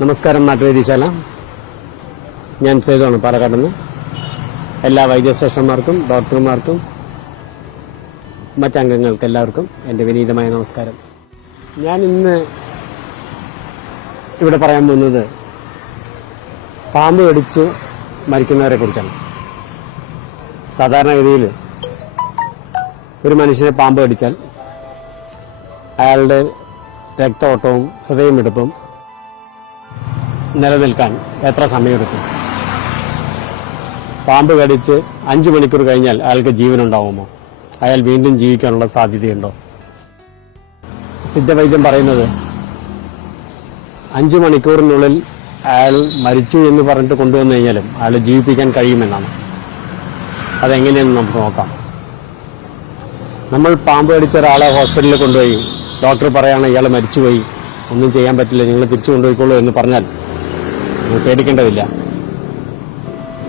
നമസ്കാരം നാട്ടുവൈദ്യശാല. ഞാൻ സേതുവാണ്, പാലക്കാട് നിന്ന്. എല്ലാ വൈദ്യശാസ്ത്രന്മാർക്കും ഡോക്ടർമാർക്കും മറ്റംഗങ്ങൾക്ക് എല്ലാവർക്കും എൻ്റെ വിനീതമായ നമസ്കാരം. ഞാൻ ഇന്ന് ഇവിടെ പറയാൻ പോകുന്നത് പാമ്പ് കടിച്ച് മരിക്കുന്നവരെ കുറിച്ചാണ്. സാധാരണഗതിയിൽ ഒരു മനുഷ്യനെ പാമ്പ് കടിച്ചാൽ അയാളുടെ രക്തഓട്ടവും ഹൃദയമിടിപ്പും നിലനിൽക്കാൻ എത്ര സമയമെടുക്കും? പാമ്പ് കടിച്ച് 5 മണിക്കൂർ കഴിഞ്ഞാൽ അയാൾക്ക് ജീവനുണ്ടാവുമോ? അയാൾ വീണ്ടും ജീവിക്കാനുള്ള സാധ്യതയുണ്ടോ? സിദ്ധവൈദ്യം പറയുന്നത് 5 മണിക്കൂറിനുള്ളിൽ അയാൾ മരിച്ചു എന്ന് പറഞ്ഞിട്ട് കൊണ്ടുവന്നു കഴിഞ്ഞാലും അയാൾ ജീവിപ്പിക്കാൻ കഴിയുമെന്നാണ്. അതെങ്ങനെയെന്ന് നമുക്ക് നോക്കാം. നമ്മൾ പാമ്പ് കടിച്ച ഒരാളെ ഹോസ്പിറ്റലിൽ കൊണ്ടുപോയി ഡോക്ടർ പറയാണ് ഇയാൾ മരിച്ചുപോയി, ഒന്നും ചെയ്യാൻ പറ്റില്ല, നിങ്ങൾ തിരിച്ചു കൊണ്ടുപോയിക്കോളൂ എന്ന് പറഞ്ഞാൽ നിങ്ങൾ പേടിക്കേണ്ടതില്ല.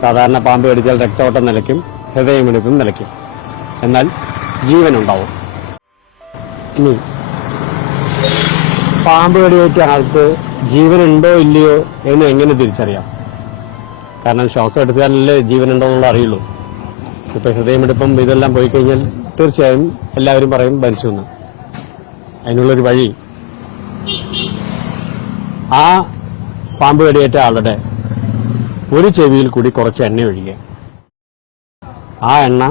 സാധാരണ പാമ്പ് കടിച്ചാൽ രക്തഓട്ടം നിലയ്ക്കും, ഹൃദയമിടിപ്പും നിലയ്ക്കും, എന്നാൽ ജീവനുണ്ടാവും. ഇനി പാമ്പ് കടിയേറ്റ ആൾക്ക് ജീവനുണ്ടോ ഇല്ലയോ എന്ന് എങ്ങനെ തിരിച്ചറിയാം? കാരണം ശ്വാസം എടുത്താലല്ലേ ജീവനുണ്ടോ എന്നുള്ള അറിയുള്ളൂ. ഇപ്പൊ ഹൃദയമിടിപ്പും ഇതെല്ലാം പോയി കഴിഞ്ഞാൽ തീർച്ചയായും എല്ലാവരും പറയും മരിച്ചു എന്ന്. അതിനുള്ളൊരു വഴി, ആ പാമ്പ് കടിയേറ്റ ആളുടെ ഒരു ചെവിയിൽ കൂടി കുറച്ച് എണ്ണ ഒഴിക്കുക. ആ എണ്ണ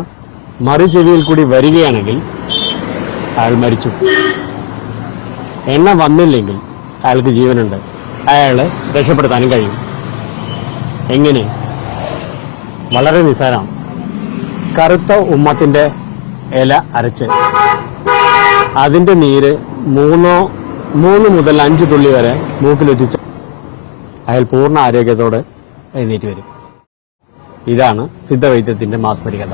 മറു ചെവിയിൽ കൂടി വരികയാണെങ്കിൽ അയാൾ മരിച്ചു. എണ്ണ വന്നില്ലെങ്കിൽ അയാൾക്ക് ജീവനുണ്ട്, അയാളെ രക്ഷപ്പെടുത്താനും കഴിയും. എങ്ങനെ? വളരെ നിസ്സാരമാണ്. കറുത്ത ഉമ്മത്തിന്റെ ഇല അരച്ച് അതിന്റെ നീര് 3 മുതൽ 5 തുള്ളി വരെ മൂക്കിലൊറ്റിച്ച് അയാൾ പൂർണ്ണ ആരോഗ്യത്തോടെ എഴുന്നേറ്റ് വരും. ഇതാണ് സിദ്ധവൈദ്യത്തിന്റെ മാസ്മരികത.